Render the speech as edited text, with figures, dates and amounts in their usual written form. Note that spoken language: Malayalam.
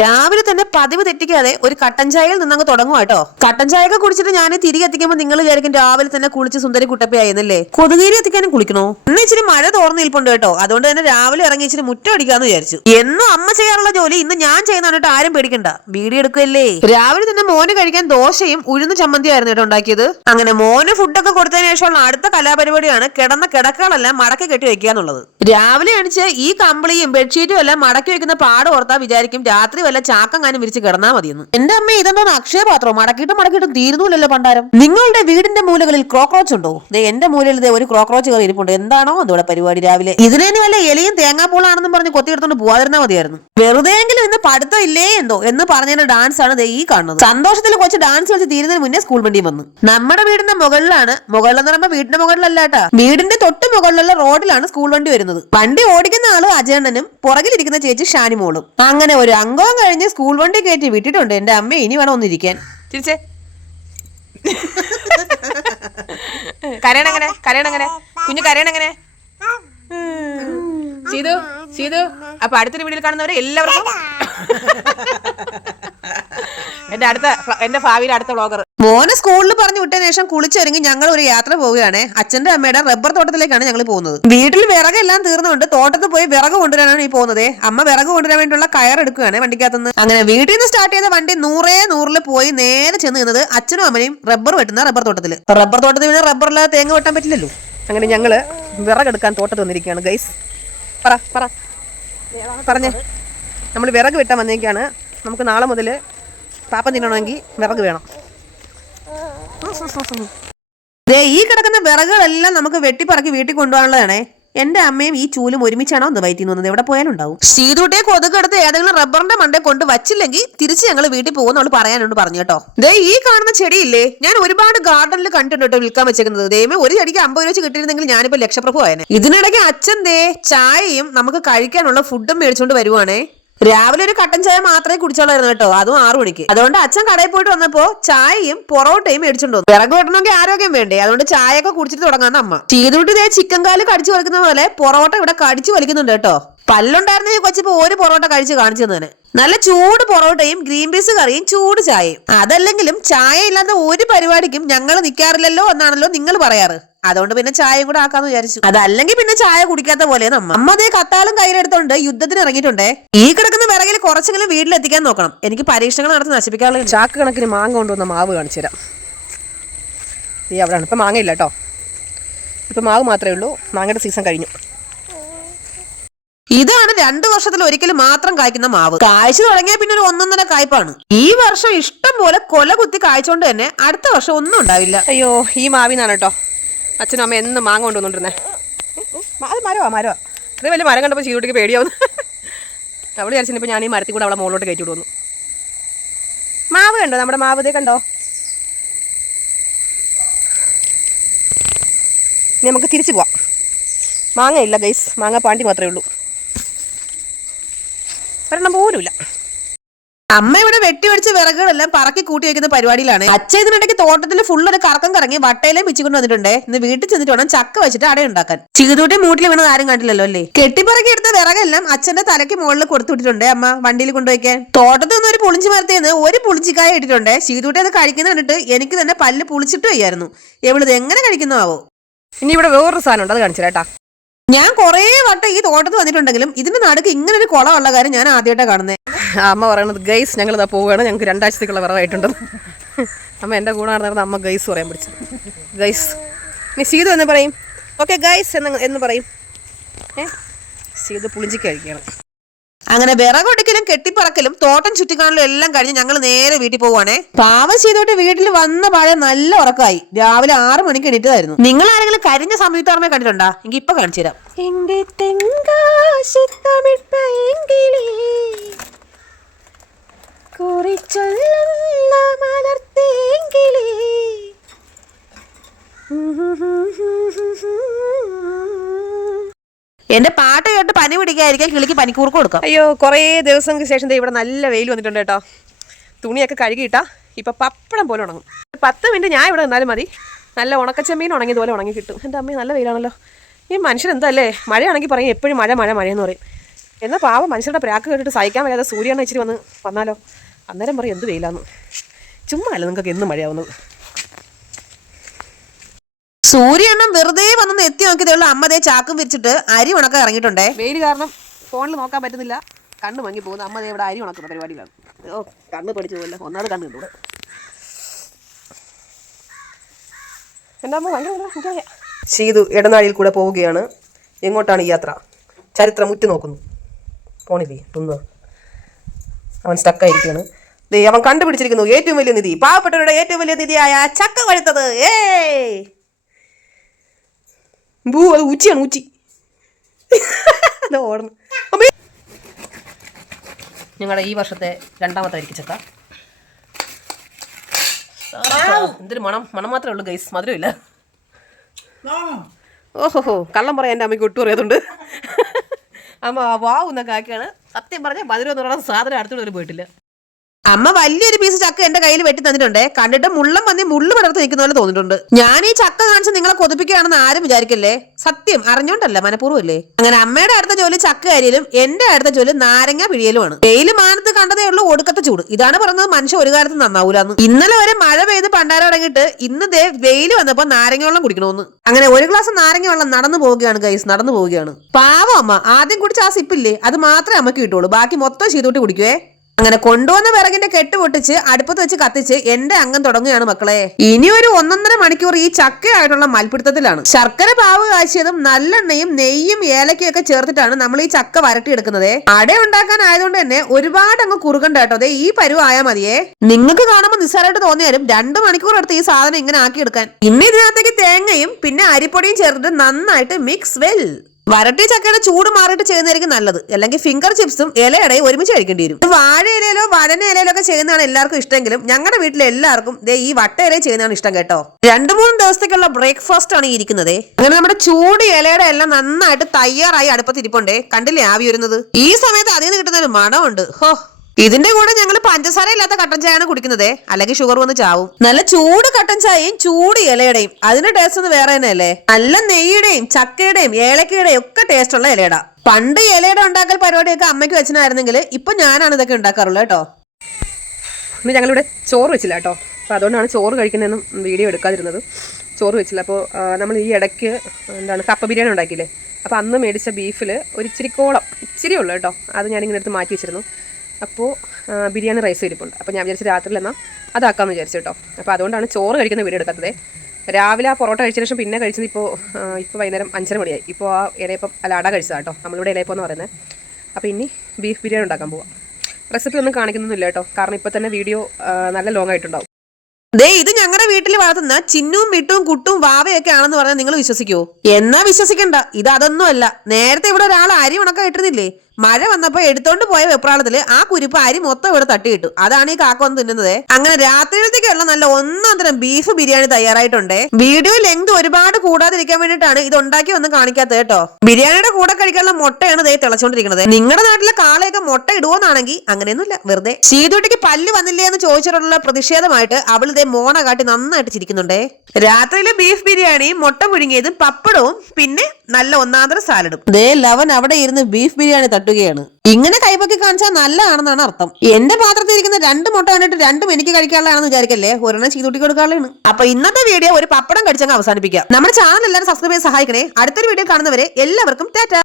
രാവിലെ തന്നെ പതിവ് തെറ്റിക്കാതെ ഒരു കട്ടൻ ചായയിൽ നിന്നങ്ങ് തുടങ്ങും കേട്ടോ. കട്ടൻ ചായയൊക്കെ കുടിച്ചിട്ട് ഞാൻ തിരികെ എത്തിക്കുമ്പോൾ നിങ്ങൾ വിചാരിക്കും രാവിലെ തന്നെ കുളിച്ച് സുന്ദരി കുട്ടപ്പയായിരുന്നല്ലേ. കൊതുകേരി എത്തിക്കാനും കുളിക്കണോ? ഇന്ന് ഇച്ചിരി മഴ തോർന്ന് നിൽപ്പുണ്ട് കേട്ടോ. അതുകൊണ്ട് തന്നെ രാവിലെ ഇറങ്ങി ഇച്ചിരി മുറ്റം അടിക്കാന്ന് വിചാരിച്ചു. എന്നും അമ്മ ചെയ്യാറുള്ള ജോലി ഇന്ന് ഞാൻ ചെയ്യുന്നതായിട്ട് ആരും പേടിക്കണ്ട, വീഡിയോ എടുക്കുകയല്ലേ. രാവിലെ തന്നെ മോന് കഴിക്കാൻ ദോശയും ഉഴുന്ന് ചമ്മന്തിയായിരുന്നു കേട്ടോ ഉണ്ടാക്കിയത്. അങ്ങനെ മോന് ഫുഡൊക്കെ കൊടുത്തതിന് ശേഷമുള്ള അടുത്ത കലാപരിപാടിയാണ് കിടന്ന കിടക്കകളെല്ലാം മടക്കി കെട്ടി വെക്കുക എന്നുള്ളത്. രാവിലെ അണിച്ച് ഈ കമ്പിളിയും ബെഡ്ഷീറ്റും എല്ലാം മടക്കി വെക്കുന്ന പാട് ഓർത്താ വിചാരിക്കും രാത്രി വല്ല ചാക്കങ്ങാനും വിരിച്ച് കിടന്നാ മതിയെന്ന്. എന്റെ അമ്മ ഇതെന്തോ അക്ഷയപാത്രം മടക്കിയിട്ടും തീരുന്നില്ലല്ലോ പണ്ടാരം. നിങ്ങളുടെ വീടിന്റെ മൂലകളിൽ ക്രോക്രോച്ച് ഉണ്ടോ? എന്റെ മൂലയിൽ ഒരു ക്രോക്രോച്ച് കയറി ഇരിപ്പുണ്ട്. എന്താണോ അതോടെ പരിപാടി രാവിലെ. ഇതിനെ വല്ല എലിയും തേങ്ങാപ്പൂളാണെന്നും പറഞ്ഞ് കൊത്തിയെടുത്തോണ്ട് പോവാതിരുന്നാ മതിയായിരുന്നു. വെറുതെയെങ്കിലും ഇന്ന് പഠിത്തം ഇല്ലേ എന്തോ എന്ന് പറഞ്ഞതിന്റെ ഡാൻസ് ആണ് ഈ കാണുന്നത്. സന്തോഷത്തിൽ കൊച്ചു ഡാൻസ് കളിച്ച് തീരുന്നതിന് മുന്നേ സ്കൂൾ വണ്ടി വന്നു. നമ്മുടെ വീടിന്റെ മുകളിലാണ്, മുകളിലെന്ന് പറയുമ്പോ വീടിന്റെ മുകളിലല്ല കേട്ടാ, വീടിന്റെ തൊട്ട് മുകളിലുള്ള റോഡിലാണ് സ്കൂൾ വണ്ടി വരുന്നത്. വണ്ടി ഓടിക്കുന്ന ആള് അജയണ്ണനും പുറകിലിരിക്കുന്ന ചേച്ചി ഷാനിമോളും. അങ്ങനെ ഒരു അംഗം കഴിഞ്ഞ് സ്കൂൾ വണ്ടി കയറ്റി വിട്ടിട്ടുണ്ട്. എന്റെ അമ്മ ഇനി വേണം ഒന്നിരിക്കാൻ. ചിരിച്ചേ. കരയണങ്ങനെ കുഞ്ഞു കരയണങ്ങനെ. ചെയ്തു അപ്പൊ അടുത്തൊരു വീഡിയോയിൽ കാണുന്നവരെ എല്ലാവർക്കും എന്റെ ഭാവിയിലെ അടുത്ത വ്ളോഗർ. മോനെ സ്കൂളിൽ പറഞ്ഞു വിട്ടതിന് ശേഷം കുളിച്ചൊരുങ്ങി ഞങ്ങൾ ഒരു യാത്ര പോവുകയാണ്. അച്ഛന്റെ അമ്മയുടെ റബ്ബർ തോട്ടത്തിലേക്കാണ് ഞങ്ങൾ പോകുന്നത്. വീട്ടിൽ വിറകെല്ലാം തീർന്നുകൊണ്ട് തോട്ടത്തിൽ പോയി വിറക് കൊണ്ടുവരാനാണ് ഈ പോകുന്നത്. അമ്മ വിറക് കൊണ്ടുവരാൻ വേണ്ടിയുള്ള കയർ എടുക്കുകയാണ് വണ്ടിക്കകത്തുനിന്ന്. അങ്ങനെ വീട്ടിൽ നിന്ന് സ്റ്റാർട്ട് ചെയ്ത വണ്ടി 100 പോയി നേരെ ചെന്ന് നിന്നത് അച്ഛനും അമ്മയും റബ്ബർ വെട്ടുന്ന റബ്ബർ തോട്ടത്തിൽ. റബ്ബർ തോട്ടത്തിൽ പിന്നെ റബ്ബറില്ലാതെ തേങ്ങ വെട്ടാൻ പറ്റില്ലല്ലോ. അങ്ങനെ ഞങ്ങള് വിറകെടുക്കാൻ തോട്ടത്തിൽ വന്നിരിക്കുകയാണ് ഗൈസ്. പറഞ്ഞേ, നമ്മൾ വിറക് വെട്ടാൻ വന്നേക്കാണ്. നമുക്ക് നാളെ മുതൽ പാപ്പം തിന്നണമെങ്കിൽ വിറക് വേണം. ഈ കിടക്കുന്ന വിറകുകളെല്ലാം നമുക്ക് വെട്ടിപ്പറക്കി വീട്ടിൽ കൊണ്ടുപോകാനുള്ളതാണേ. എന്റെ അമ്മയും ഈ ചൂലും ഒരുമിച്ചാണോ ഒന്ന് വയറ്റി വന്നത്. എവിടെ പോയാലും ഉണ്ടാവും. ശീതൂട്ടിയെ കൊതുകെടുത്ത് ഏതെങ്കിലും റബ്ബറിന്റെ മണ്ടേ കൊണ്ട് വച്ചില്ലെങ്കിൽ തിരിച്ച് ഞങ്ങൾ വീട്ടിൽ പോകുന്ന അവള് പറയാനുണ്ട് പറഞ്ഞു കേട്ടോ. ഈ കാണുന്ന ചെടിയില്ലേ, ഞാൻ ഒരുപാട് ഗാർഡനിൽ കണ്ടിട്ടുണ്ട് കേട്ടോ വിൽക്കാൻ വെച്ചേക്കുന്നത്. ദൈവമേ, ഒരു ചെടിക്ക് 50 രൂപ വെച്ച് കിട്ടിയിരുന്നെങ്കിൽ ഞാനിപ്പോ ലക്ഷപ്രഭു ആയനെ. ഇതിനിടയ്ക്ക് അച്ഛൻ ചായയും നമുക്ക് കഴിക്കാനുള്ള ഫുഡും മേടിച്ചോണ്ട് വരുവാണേ. രാവിലെ ഒരു കട്ടൻ ചായ മാത്രമേ കുടിച്ചോളായിരുന്നു കേട്ടോ, അതും 6 മണിക്ക്. അതുകൊണ്ട് അച്ഛൻ കടയിൽ പോയിട്ട് വന്നപ്പോ ചായയും പൊറോട്ടയും മേടിച്ചോണ്ട് വന്നു. വിറക് വെട്ടണമെങ്കിൽ ആരോഗ്യം വേണ്ടേ, അതുകൊണ്ട് ചായയൊക്കെ കുടിച്ചിട്ട് തുടങ്ങാന്ന് അമ്മ. ചെയ്തിട്ട് ചിക്കൻ കാല് കടിച്ചു വലിക്കുന്ന പോലെ പൊറോട്ട ഇവിടെ കടിച്ചു വലിക്കുന്നുണ്ട് കേട്ടോ. പല്ലുണ്ടായിരുന്ന കൊച്ചിപ്പോ ഒരു പൊറോട്ട കഴിച്ച് കാണിച്ചു തന്നെ. നല്ല ചൂട് പൊറോട്ടയും ഗ്രീൻ പീസ് കറിയും ചൂട് ചായയും. അതല്ലെങ്കിലും ചായ ഇല്ലാത്ത ഒരു പരിപാടിക്കും ഞങ്ങൾ നിൽക്കാറില്ലല്ലോ എന്നാണല്ലോ നിങ്ങൾ പറയാറ്. അതുകൊണ്ട് പിന്നെ ചായയും കൂടെ ആക്കാന്ന് വിചാരിച്ചു. അതല്ലെങ്കിൽ പിന്നെ ചായ കുടിക്കാത്ത പോലെ അമ്മ അതേ കത്താളും കയ്യിലെടുത്തോണ്ട് യുദ്ധത്തിന് ഇറങ്ങിയിട്ടുണ്ടേ. ഈ കിടക്കുന്ന വിറകിൽ കുറച്ചെങ്കിലും വീട്ടിലെത്തിക്കാൻ നോക്കണം. എനിക്ക് പരീക്ഷണങ്ങൾ നടത്തി നശിപ്പിക്കാനുള്ള. ചാക്ക് കണക്കിന് മാങ്ങ കൊണ്ടുവന്ന മാവ് കാണിച്ചു തരാം. ഈ അവിടെയാണ്. ഇപ്പം മാങ്ങയില്ല കേട്ടോ, ഇപ്പം മാവ് മാത്രമേ ഉള്ളൂ. മാങ്ങയുടെ സീസൺ കഴിഞ്ഞു. ഇതാണ് 2 വർഷത്തിൽ ഒരിക്കലും മാത്രം കായ്ക്കുന്ന മാവ്. കായ്ച്ചു തുടങ്ങിയാൽ പിന്നെ ഒരു 1.5 കായ്പാണ്. ഈ വർഷം ഇഷ്ടം പോലെ കൊല കുത്തി കായ്ച്ചോണ്ട് തന്നെ അടുത്ത വർഷം ഒന്നും ഉണ്ടാവില്ല. അയ്യോ, ഈ മാവിനാണ് കേട്ടോ അച്ഛനും അമ്മ എന്ന് മാങ്ങ കൊണ്ടുവന്നിരുന്നേ. അത് മരവാ. ഇത് വലിയ മരം കണ്ടപ്പോൾ ചീവിട്ടിക്ക് പേടിയാവുന്നു. അവൾ വിചാരിച്ചിപ്പോൾ ഞാൻ ഈ മരത്തിൽ കൂടെ അവളെ മുകളിലോട്ട് കയറ്റി വിടുന്നു. മാവ് കണ്ടോ, നമ്മുടെ മാവ് ഇതേ കണ്ടോ. ഇനി നമുക്ക് തിരിച്ചു പോവാം. മാങ്ങ ഇല്ല ഗൈസ്, മാങ്ങ പാണ്ടി മാത്രമേ ഉള്ളൂ. ഒരെണ്ണം പോലുമില്ല. അമ്മ ഇവിടെ വെട്ടിവെടിച്ച വിറകുകളെല്ലാം പറക്കി കൂട്ടി വെക്കുന്ന പരിപാടിയിലാണ്. അച്ഛൻ ഇതിനിടയ്ക്ക് തോട്ടത്തിൽ ഫുള്ള് ഒരു കറക്കം കറങ്ങി വട്ടയിലേയും വെച്ചുകൊണ്ട് വന്നിട്ടുണ്ട്. ഇന്ന് വീട്ടിൽ ചെന്നിട്ട് വേണം ചക്ക വെച്ചിട്ട് അട ഉണ്ടാക്കാൻ. ചീതൂട്ടി മൂട്ടിൽ വീണത് ആരും കണ്ടില്ലല്ലോ അല്ലേ. കെട്ടിപ്പറക്കി എടുത്ത വിറകെല്ലാം അച്ഛന്റെ തലയ്ക്ക് മുകളിൽ കൊടുത്തു വിട്ടിട്ടുണ്ട് അമ്മ വണ്ടിയിൽ കൊണ്ടുവയ്ക്കാൻ. തോട്ടത്തിൽ നിന്ന് ഒരു പുളിഞ്ചി മരത്തേന്ന് ഒരു പുളിച്ചിക്കായ ഇട്ടിട്ടുണ്ട്. ചീതൂട്ടി അത് കഴിക്കുന്ന കണ്ടിട്ട് എനിക്ക് തന്നെ പല്ല് പുളിച്ചിട്ട് വയ്യായിരുന്നു. എവളിത് എങ്ങനെ കഴിക്കുന്നോ ആവോ. ഇനി ഇവിടെ വേറൊരു സാധനം ഉണ്ട്, അത് കാണിച്ചു കേട്ടാ. ഞാൻ കുറേ വട്ടം ഈ തോട്ടത്തിൽ വന്നിട്ടുണ്ടെങ്കിലും ഇതിന്റെ നടുക്ക് ഇങ്ങനെ ഒരു കുളമുള്ള കാര്യം ഞാൻ ആദ്യമായിട്ടാണ് കാണുന്നത്. അമ്മ പറയണത് ഗൈസ് ഞങ്ങളിതാ പോവുകയാണ്, ഞങ്ങൾക്ക് 2 ആഴ്ചത്തേക്കുള്ള വിറവായിട്ടുണ്ടെന്ന്. അമ്മ എൻ്റെ കൂടെ നടന്നിരുന്ന അമ്മ ഗൈസ് പറയാൻ പിടിച്ചു. ഗൈസ് നീ സീതു എന്ന് പറയും. ഓക്കെ ഗൈസ് എന്ന് പറയും. സീതു പുളിഞ്ചിക്ക് കഴിക്കുകയാണ്. അങ്ങനെ വിറകൊടുക്കലും കെട്ടിപ്പറക്കലും തോട്ടം ചുറ്റിക്കാണലും എല്ലാം കഴിഞ്ഞ് ഞങ്ങൾ നേരെ വീട്ടിൽ പോവാണേ. പാവം ചെയ്തോട്ട് വീട്ടിൽ വന്ന പാടെ നല്ല ഉറക്കമായി. രാവിലെ 6 മണിക്ക് എണീറ്റതായിരുന്നു. നിങ്ങൾ ആരെങ്കിലും കരിഞ്ഞ സംയുക്താർമ്മയെ കണ്ടിട്ടുണ്ടാ? എങ്കിൽ ഇപ്പൊ കാണിച്ചു തരാം. എന്റെ എന്റെ പാട്ട് കേട്ട് പനി പിടിക്കാതിരിക്കാൻ കിളിക്ക് പനിക്കൂർക്ക് കൊടുക്കാം. അയ്യോ, കുറേ ദിവസങ്ങൾക്ക് ശേഷം ഇവിടെ നല്ല വെയിൽ വന്നിട്ടുണ്ട് കേട്ടോ. തുണിയൊക്കെ കഴുകിയിട്ടാ ഇപ്പൊ പപ്പടം പോലെ ഉണങ്ങും. 10 മിനിറ്റ് ഞാൻ ഇവിടെ നിന്നാലും മതി, നല്ല ഉണക്കച്ചെമ്മീൻ ഉണങ്ങിയതുപോലെ ഉണങ്ങി കിട്ടും. എൻ്റെ അമ്മ നല്ല വെയിലാണല്ലോ. ഈ മനുഷ്യൻ എന്താ അല്ലേ, മഴയാണെങ്കിൽ പറയും എപ്പോഴും മഴ എന്ന് പറയും. എന്നാൽ പാവം മനുഷ്യരുടെ പ്രാക്ക് കേട്ടിട്ട് സഹിക്കാൻ വയ്യാതെ സൂര്യനെ ഇച്ചിരി വന്നാലോ അന്നേരം പറയും എന്ത് വെയിലാന്ന്. ചുമ്മാ അല്ല നിങ്ങൾക്ക് എന്നും മഴയാവുന്നത്. സൂര്യണ്ണം വെറുതെ വന്നൊന്ന് എത്തി നോക്കിയതേയുള്ള അമ്മതേ ചാക്കും വിരിച്ചിട്ട് അരി ഉണക്കാൻ ഇറങ്ങിയിട്ടുണ്ടേ. വെയിൽ കാരണം ഫോണിൽ നോക്കാൻ പറ്റുന്നില്ല, കണ്ണ് മങ്ങി പോകുന്നു. അമ്മ ഇവിടെ അരി ഉണക്കുന്ന പരിപാടിയിലാണ്. ഓ കണ്ണ് പഠിച്ചു പോകല്ലോ, ഒന്നാമത് കണ്ണ് കണ്ടൂടെ. എൻ്റെ അമ്മ ഭയങ്കര ശീതു ഇടനാഴിയിൽ കൂടെ പോവുകയാണ്. എങ്ങോട്ടാണ് ഈ യാത്ര? ചരിത്രം ഉറ്റു നോക്കുന്നു. പോണില്ലേ ഒന്ന് അവൻ സ്റ്റക്കായിരിക്കുകയാണ്. അവൻ കണ്ടുപിടിച്ചിരിക്കുന്നു ഏറ്റവും വലിയ നിധി, പാവപ്പെട്ടവരുടെ ഏറ്റവും വലിയ നിധിയായ ചക്ക പഴുത്തത്. അത് ഉച്ചിയാണ്, ഉച്ചി. ഓടണം. ഞങ്ങളുടെ ഈ വർഷത്തെ 2ാമത്തെ വരിക്കച്ചക്ക. എന്തൊരു മണം മാത്രമേ ഉള്ളൂ ഗൈസ്, മധുരമില്ല. ഓഹോ കള്ളം പറയാൻ എൻ്റെ അമ്മയ്ക്ക് ഒട്ടും അറിയാതുണ്ട്. അമ്മ വാവുന്ന കാക്കയാണ്. സത്യം പറഞ്ഞാൽ മധുരം എന്ന് പറയുന്ന സാധനം അടുത്തോടെ പോയിട്ടില്ല. അമ്മ വലിയൊരു പീസ് ചക്ക എന്റെ കയ്യിൽ വെട്ടി തന്നിട്ടുണ്ട്. കണ്ടിട്ട് മുള്ളം വന്നി മുള്ളു പടർത്ത് നിൽക്കുന്ന പോലെ തോന്നിയിട്ടുണ്ട്. ഞാൻ ഈ ചക്ക കാണിച്ച് നിങ്ങളെ കൊതിപ്പിക്കുകയാണെന്ന് ആരും വിചാരിക്കല്ലേ. സത്യം അറിഞ്ഞോണ്ടല്ല, മനഃപൂർവ്വം അല്ലേ. അങ്ങനെ അമ്മയുടെ അടുത്ത ജോലി ചക്ക അരിയിലും എന്റെ അടുത്ത ജോലി നാരങ്ങ പിഴിയലുമാണ്. വെയിൽ മാനത്ത് കണ്ടതേ ഉള്ളൂ ഒടുക്കത്തെ ചൂട്. ഇതാണ് പറഞ്ഞത് മനുഷ്യ ഒരു കാലത്ത് നന്നാവൂലെന്ന്. ഇന്നലെ വരെ മഴ പെയ്ത് പണ്ടാരം അടങ്ങിയിട്ട് ഇന്ന് ദേ വെയിൽ വന്നപ്പോ നാരങ്ങ വെള്ളം കുടിക്കണമെന്ന്. അങ്ങനെ ഒരു ഗ്ലാസ് നാരങ്ങ വെള്ളം നടന്നു പോവുകയാണ് ഗൈസ്, നടന്നു പോവുകയാണ്. പാവം അമ്മ ആദ്യം കുടിച്ച ആ സിപ്പില്ലേ അത് മാത്രമേ അമ്മക്ക് കിട്ടുള്ളൂ, ബാക്കി മൊത്തം ചെയ്തോട്ടി കുടിക്കുവേ. അങ്ങനെ കൊണ്ടുവന്ന വിറകിന്റെ കെട്ട് പൊട്ടിച്ച് അടുപ്പത്ത് വെച്ച് കത്തിച്ച് എന്റെ അംഗം തുടങ്ങുകയാണ് മക്കളെ. ഇനി ഒരു 1.5 മണിക്കൂർ ഈ ചക്കയായിട്ടുള്ള മൽപിടുത്തത്തിലാണ്. ശർക്കര പാവ് കാച്ചിയതും നല്ലെണ്ണയും നെയ്യും ഏലക്കയൊക്കെ ചേർത്തിട്ടാണ് നമ്മൾ ഈ ചക്ക വരട്ടിയെടുക്കുന്നത്. അട ഉണ്ടാക്കാൻ ആയതുകൊണ്ട് തന്നെ ഒരുപാട് അങ്ങ് കുറുകണ്ട കേട്ടോ. അതെ ഈ പരുവായാൽ മതിയേ. നിങ്ങൾക്ക് കാണുമ്പോൾ നിസ്സാരമായിട്ട് തോന്നിയാലും 2 മണിക്കൂർ എടുത്ത് ഈ സാധനം ഇങ്ങനെ ആക്കി എടുക്കാൻ. ഇന്ന് ഇതിനകത്തേക്ക് തേങ്ങയും പിന്നെ അരിപ്പൊടിയും ചേർത്തിട്ട് നന്നായിട്ട് മിക്സ് വെൽ. വരട്ടി ചക്കയുടെ ചൂട് മാറിയിട്ട് ചെയ്യുന്നതായിരിക്കും നല്ലത്, അല്ലെങ്കിൽ ഫിംഗർ ചിപ്സും ഇലയടയും ഒരുമിച്ച് കഴിക്കേണ്ടി വരും. വാഴ ഇലയിലോ വടന ഇലയിലോ ഒക്കെ ചെയ്യുന്നതാണ് എല്ലാവർക്കും ഇഷ്ടമെങ്കിലും ഞങ്ങളുടെ വീട്ടിലെ എല്ലാവർക്കും ഈ വട്ട ഇലയിൽ ചെയ്യുന്നതാണ് ഇഷ്ടം കേട്ടോ. 2-3 ദിവസത്തേക്കുള്ള ബ്രേക്ക്ഫാസ്റ്റ് ആണ് ഈ ഇരിക്കുന്നത്. അങ്ങനെ നമ്മുടെ ചൂട് ഇലയുടെ എല്ലാം നന്നായിട്ട് തയ്യാറായി അടുപ്പത്ത് ഇരിപ്പുണ്ടേ. കണ്ടില്ലേ ആവി വരുന്നത്? ഈ സമയത്ത് അതിൽ നിന്ന് കിട്ടുന്ന ഒരു മണമുണ്ട്. ഹോ, ഇതിന്റെ കൂടെ ഞങ്ങൾ പഞ്ചസാര ഇല്ലാത്ത കട്ടൻ ചായയാണ് കുടിക്കുന്നത്, അല്ലെങ്കിൽ ഷുഗർ വന്ന് ചാവും. നല്ല ചൂട് കട്ടൻ ചായയും ചൂട് ഇലയുടെയും അതിന്റെ ടേസ്റ്റ് ഒന്ന് വേറെ തന്നെയല്ലേ. നല്ല നെയ്യുടെയും ചക്കയുടെയും ഏലക്കയുടെയും ഒക്കെ ടേസ്റ്റ് ഉള്ള ഇലയട. പണ്ട് ഇലയുടെ ഉണ്ടാക്കൽ പരിപാടിയൊക്കെ അമ്മയ്ക്ക് വെച്ചിനായിരുന്നെങ്കിൽ ഇപ്പൊ ഞാനാണ് ഇതൊക്കെ ഉണ്ടാക്കാറുള്ളത് കേട്ടോ. ഇന്ന് ഞങ്ങളിവിടെ ചോറ് വെച്ചില്ല കേട്ടോ. അപ്പോൾ അതുകൊണ്ടാണ് ചോറ് കഴിക്കുന്നതെന്നും വീഡിയോ എടുക്കാതിരുന്നത്. ചോറ് വെച്ചില്ല. അപ്പോൾ നമ്മൾ ഈ ഇടയ്ക്ക് കപ്പ ബിരിയാണി ഉണ്ടാക്കിയില്ലേ, അപ്പോൾ അന്ന് മേടിച്ച ബീഫിൽ ഒരു ഇച്ചിരി ഉള്ളു കേട്ടോ. അത് ഞാനിങ്ങനെ എടുത്ത് മാറ്റി വെച്ചിരുന്നു. അപ്പോൾ ബിരിയാണി റൈസ് ഇരിപ്പുണ്ട്. അപ്പോൾ ഞാൻ വിചാരിച്ചു രാത്രിയിൽ എന്നാൽ അതാക്കാമെന്ന് വിചാരിച്ചു കേട്ടോ. അപ്പോൾ അതുകൊണ്ടാണ് ചോറ് കഴിക്കുന്ന വീഡിയോ എടുക്കാത്തത്. രാവിലെ ആ പൊറോട്ട കഴിച്ചതിന് ശേഷം പിന്നെ കഴിച്ചത് ഇപ്പോൾ വൈകുന്നേരം 5:30 മണിയായി. ഇപ്പോൾ ആ ഇലയപ്പം അട കഴിച്ചതാണ് കേട്ടോ. നമ്മളിവിടെ ഇലയപ്പം എന്ന് പറയുന്നത്. അപ്പോൾ ഇനി ബീഫ് ബിരിയാണി ഉണ്ടാക്കാൻ പോവാം. റെസിപ്പി ഒന്നും കാണിക്കുന്നൊന്നുമില്ല കേട്ടോ, കാരണം ഇപ്പോൾ തന്നെ വീഡിയോ നല്ല ലോങ് ആയിട്ടുണ്ടാവും. ഇത് ഞങ്ങളുടെ വീട്ടിൽ വളർത്തുന്ന ചിന്നും വിട്ടും കുട്ടും വാവയൊക്കെ ആണെന്ന് പറഞ്ഞാൽ നിങ്ങൾ വിശ്വസിക്കുവോ? എന്നാ വിശ്വസിക്കണ്ട, ഇത് അതൊന്നും അല്ല. നേരത്തെ ഇവിടെ ഒരാൾ അരി ഉണക്കം ഇട്ടിരുന്നില്ലേ, മഴ വന്നപ്പോ എടുത്തോണ്ട് പോയ വെപ്രാളത്തില് ആ കുരിപ്പ് അരി മൊത്തം ഇവിടെ തട്ടിയിട്ടു. അതാണ് ഈ കാക്ക വന്ന് തിന്നുന്നത്. അങ്ങനെ രാത്രിയിലത്തേക്കുള്ള നല്ല 1 ബീഫ് ബിരിയാണി തയ്യാറായിട്ടുണ്ട്. വീഡിയോ ലെങ്ത് ഒരുപാട് കൂടാതിരിക്കാൻ വേണ്ടിയിട്ടാണ് ഇത് ഉണ്ടാക്കി ഒന്നും കാണിക്കാത്തത് കേട്ടോ. ബിരിയാണിയുടെ കൂടെ കഴിക്കാനുള്ള മുട്ടയാണ് ദേ തിളച്ചോണ്ടിരിക്കുന്നത്. നിങ്ങളുടെ നാട്ടിലെ കാളയൊക്കെ മുട്ട ഇടുവോന്നാണെങ്കിൽ അങ്ങനെയൊന്നുമില്ല, വെറുതെ. ശീതുട്ടിക്ക് പല്ല് വന്നില്ലേ എന്ന് ചോദിച്ചിട്ടുള്ള പ്രതിഷേധമായിട്ട് അവൾ ഇതേ മോണ കാട്ടി നന്നായിട്ട് ചിരിക്കുന്നുണ്ടേ. രാത്രിയിലെ ബീഫ് ബിരിയാണിയും മുട്ട പുഴുങ്ങിയതും പപ്പടവും പിന്നെ നല്ല 1 സാലഡും. ദേ ലവൻ അവിടെ ഇരുന്ന് ബീഫ് ബിരിയാണി തട്ടുകയാണ്. ഇങ്ങനെ കൈപ്പൊക്കി കാണിച്ചാൽ നല്ലതാണെന്നാണ് അർത്ഥം. എന്റെ പാത്രത്തിൽ ഇരിക്കുന്ന 2 മുട്ട കണ്ടിട്ട് 2 എനിക്ക് കഴിക്കാനുള്ളതാണെന്ന് വിചാരിക്കല്ലേ, ഒരെണ്ണം ചീതൂട്ടി കൊടുക്കാനുള്ളതാണ്. അപ്പൊ ഇന്നത്തെ വീഡിയോ ഒരു പപ്പടം കടിച്ചങ്ങ് അവസാനിപ്പിക്കാം. നമ്മുടെ ചാനൽ എല്ലാവരും സബ്സ്ക്രൈബ് ചെയ്ത് സഹായിക്കണേ. അടുത്തൊരു വീഡിയോ കാണുന്നവരെ എല്ലാവർക്കും ടാറ്റാ.